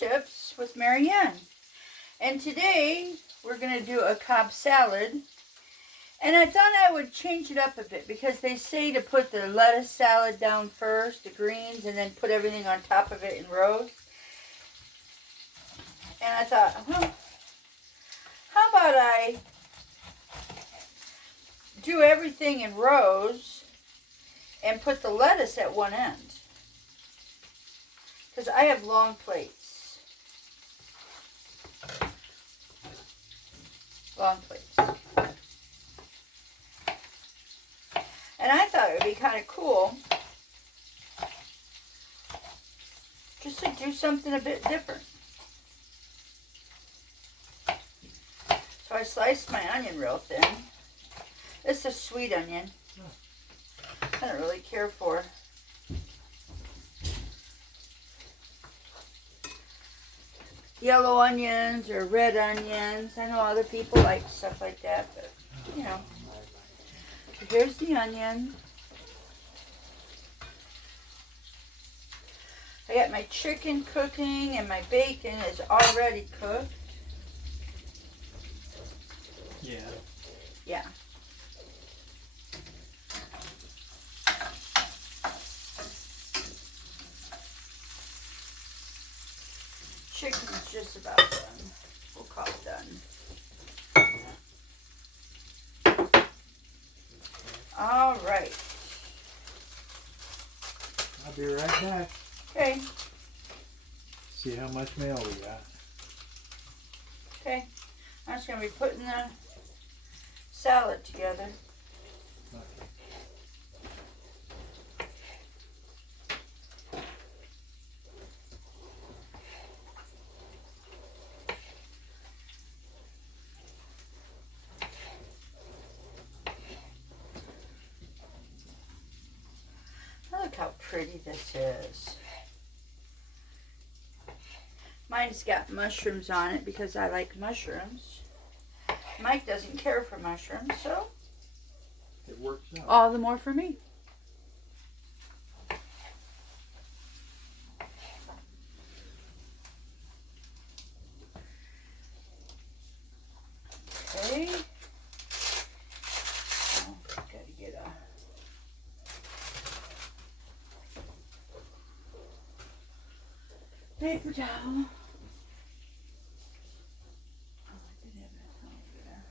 Tips with Marianne. And today we're going to do a Cobb salad. And I thought I would change it up a bit because they say to put the lettuce salad down first, the greens, and then put everything on top of it in rows. And I thought, well, how about I do everything in rows and put the lettuce at one end? Because I have long plates. Long plates. And I thought it would be kind of cool just to do something a bit different. So I sliced my onion real thin. This is a sweet onion. I don't really care for yellow onions or red onions. I know other people like stuff like that, but you know. So here's the onion. I got my chicken cooking and my bacon is already cooked. Yeah. Yeah. Chicken's just about done. We'll call it done. All right. I'll be right back. Okay. See how much mail we got. Okay. I'm just going to be putting the salad together. Okay. Look how pretty this is. Mine's got mushrooms on it because I like mushrooms. Mike doesn't care for mushrooms, so It works out. all the more for me. Okay. Oh, gotta get a paper towel. Oh, I did have that towel there.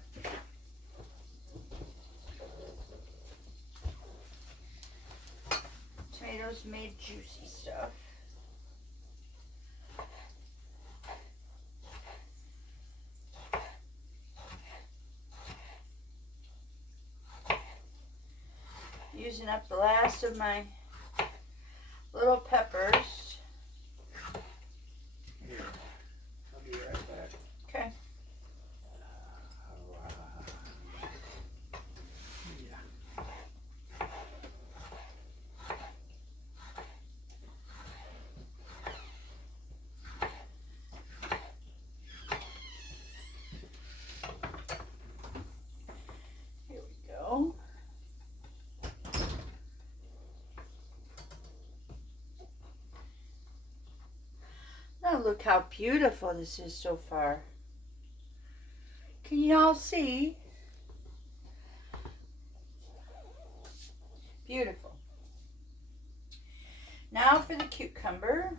Tomatoes made juicy stuff. Using up the last of my little peppers. Here. I'll be right back. Okay. Yeah. Here we go. Now look how beautiful this is so far. Can you all see? Beautiful. Now for the cucumber.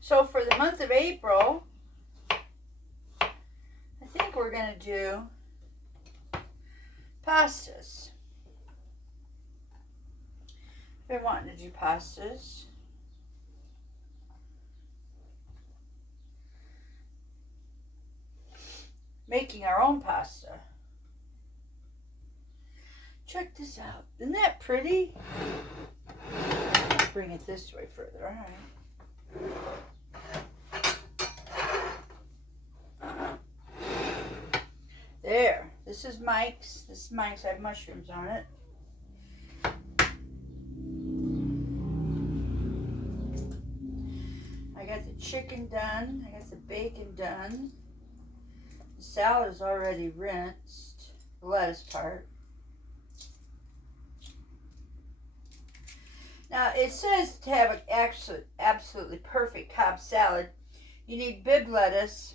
So for the month of April, I think we're going to do pastas. I've been wanting to do pastas. Making our own pasta. Check this out. Isn't that pretty? Bring it this way further. All right. There. This is Mike's. This is Mike's. I have mushrooms on it. I got the chicken done. I got the bacon done. The salad is already rinsed. The lettuce part. Now it says to have an absolutely perfect Cobb salad, you need bib lettuce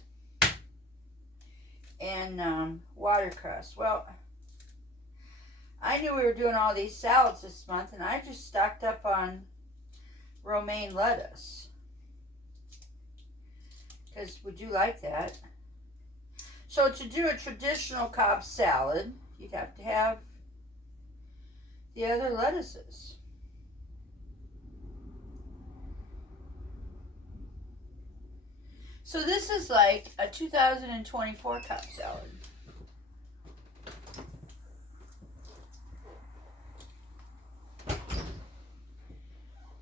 and watercress. Well, I knew we were doing all these salads this month, and I just stocked up on romaine lettuce. Because would you like that? So to do a traditional Cobb salad, you'd have to have the other lettuces. So this is like a 2024 Cobb salad.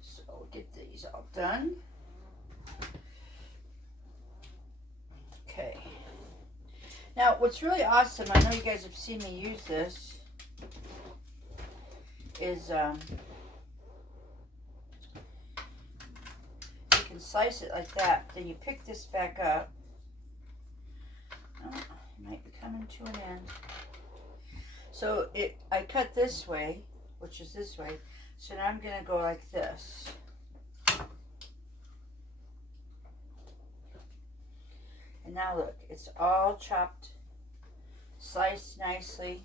So we'll get these all done. Okay. Now what's really awesome, I know you guys have seen me use this, is you can slice it like that, then you pick this back up. Oh, it might be coming to an end. So I cut this way, which is this way, so now I'm going to go like this. And now look, it's all chopped, sliced nicely.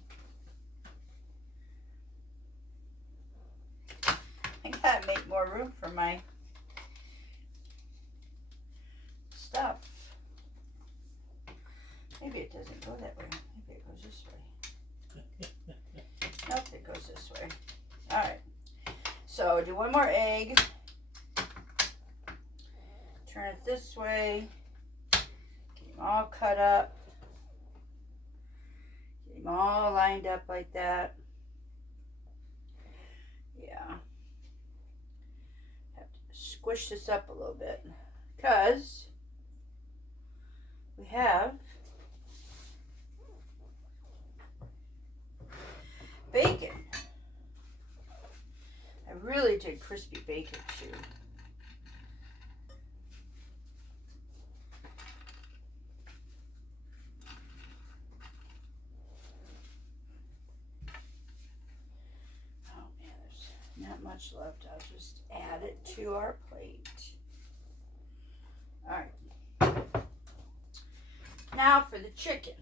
I gotta make more room for my stuff. Maybe it doesn't go that way. Maybe it goes this way. Nope, it goes this way. Alright. So do one more egg. Turn it this way. Get them all cut up. Get them all lined up like that. Yeah. Have to squish this up a little bit because we have bacon. I really did crispy bacon too. Oh man, there's not much left. I'll just add it to our plate. All right. Now for the chicken.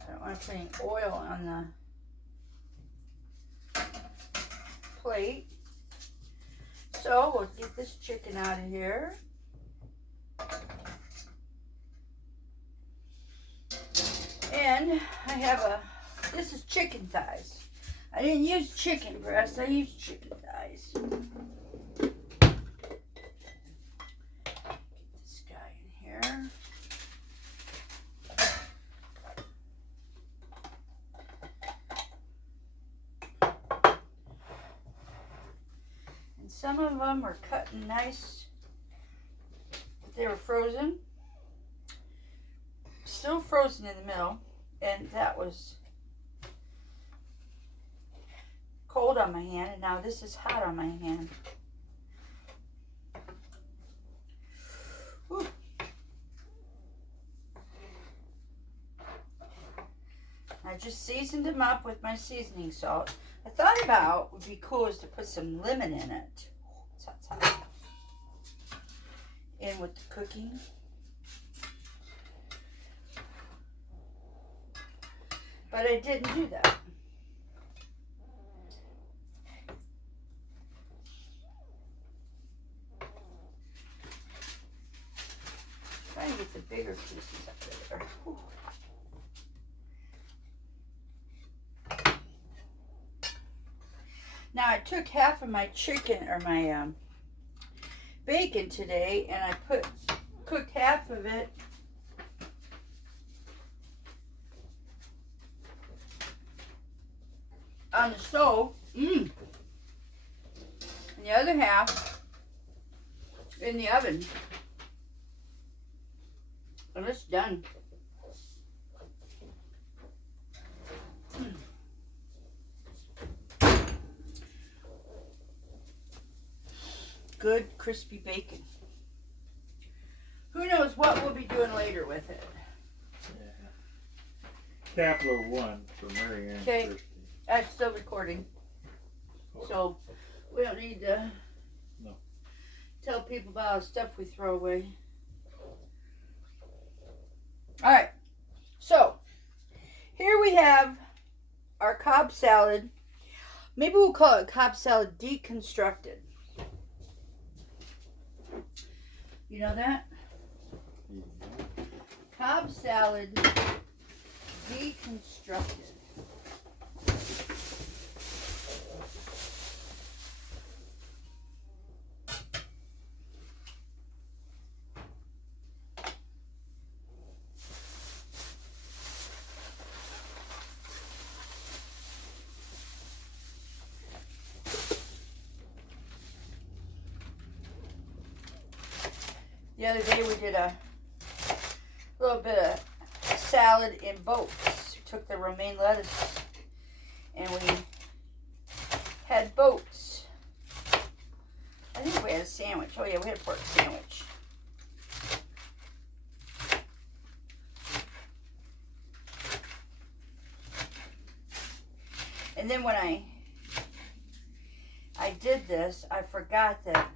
I don't want to put any oil on the plate. So we'll get this chicken out of here. And I have this is chicken thighs. I didn't use chicken breast, I used chicken thighs. Get this guy in here. And some of them were cutting nice, but they were frozen. Still frozen in the middle, and that was cold on my hand, and now this is hot on my hand. Whew. I just seasoned them up with my seasoning salt. I thought about would be cool is to put some lemon in it. It's hot. In with the cooking. But I didn't do that. Trying to get the bigger pieces up there. Whew. Now I took half of my chicken or my bacon today, and I cooked half of it on the stove, and the other half in the oven. And it's done. good crispy bacon. Who knows what we'll be doing later with it. Yeah. Capital 1 for Mary Ann Okay. Christie. I'm still recording. So we don't need to tell people about all the stuff we throw away. Alright. So here we have our Cobb salad. Maybe we'll call it Cobb salad deconstructed. You know that? Cobb salad deconstructed. The other day we did a little bit of salad in boats. We took the romaine lettuce and we had boats. I think we had a sandwich. Oh yeah, we had a pork sandwich. And then when I did this, I forgot that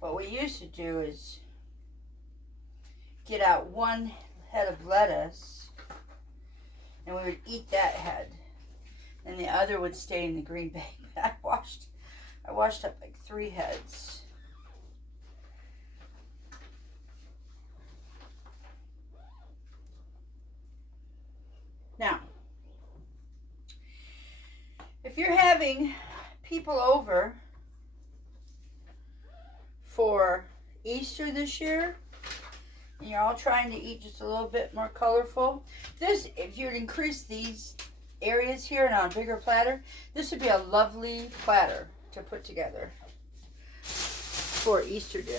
what we used to do is get out one head of lettuce and we would eat that head and the other would stay in the green bag. I washed up like 3 heads. Now, if you're having people over for Easter this year, and you're all trying to eat just a little bit more colorful, if you'd increase these areas here and on a bigger platter, this would be a lovely platter to put together for Easter dinner.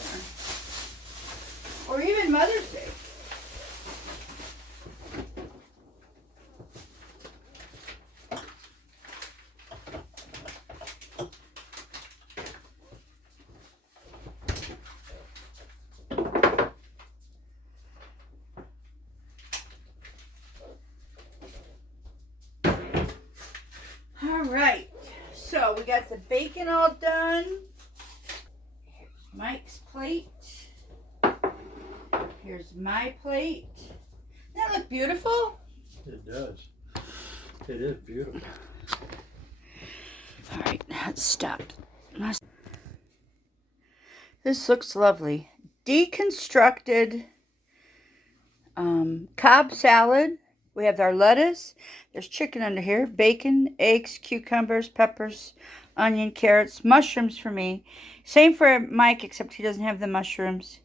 Or even Mother's Day. Alright, so we got the bacon all done. Here's Mike's plate. Here's my plate. Doesn't that look beautiful? It does. It is beautiful. Alright, let's stop. This looks lovely. Deconstructed Cobb salad. We have our lettuce. There's chicken under here. Bacon, eggs, cucumbers, peppers, onion, carrots, mushrooms for me. Same for Mike, except he doesn't have the mushrooms.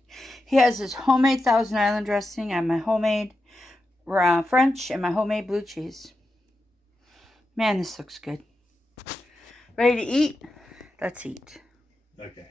He has his homemade Thousand Island dressing and my homemade French and my homemade blue cheese. Man, this looks good. Ready to eat? Let's eat. Okay.